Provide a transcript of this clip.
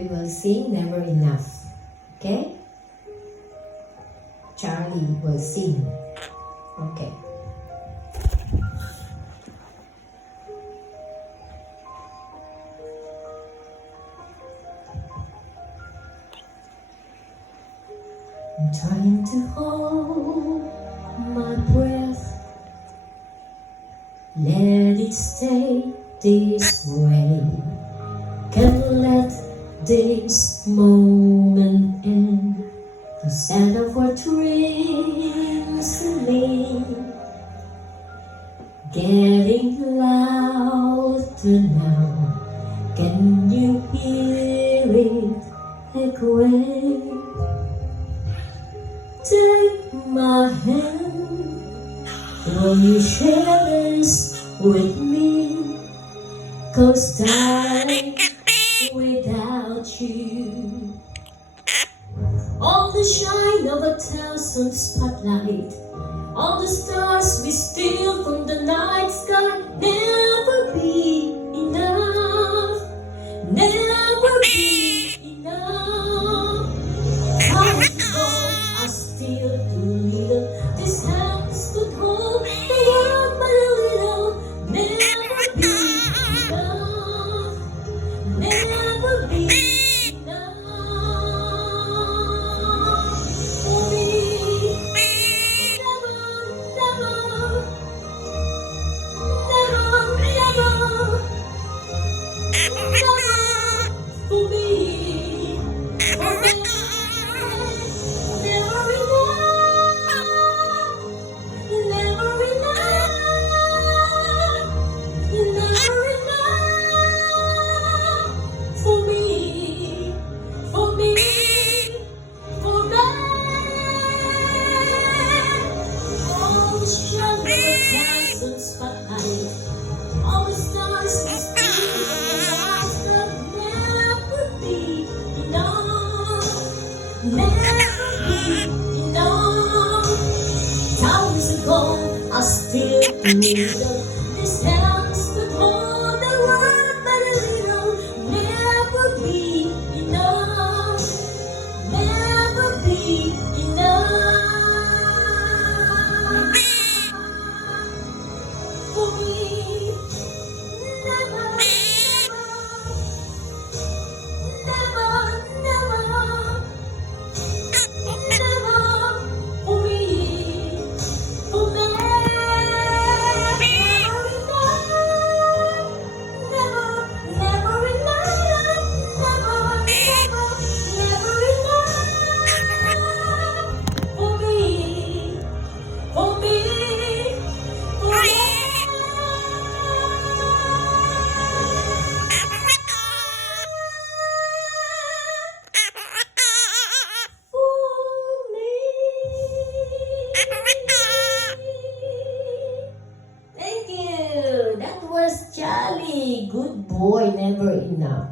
we will sing Never Enough. Okay? Charlie will sing. Okay. I'm trying to hold my breath. Let it stay this way. Can't let this moment end. The sound of our dreams me getting louder now. Can you hear it echoing? Take my hand, will you share this with me? 'Cause darling, without you, all the shine of 1,000 spotlight, all the stars we steal from the night sky, never be enough, never be enough. Time is gone, I still too little. These hands could hold the world but a little. Never be enough, never be enough for me. Never, never, never, never, never for me. For me. All the stars we steal from the night sky, never be enough, never be enough. Time is gone, I still need these hands could hold the world but a little. Never be enough, never be enough for me. Never, never, never, never for me. For me. Never enough, never, never, never enough for me, for me, for me. Thank you. That was Charlie. Good boy, never enough.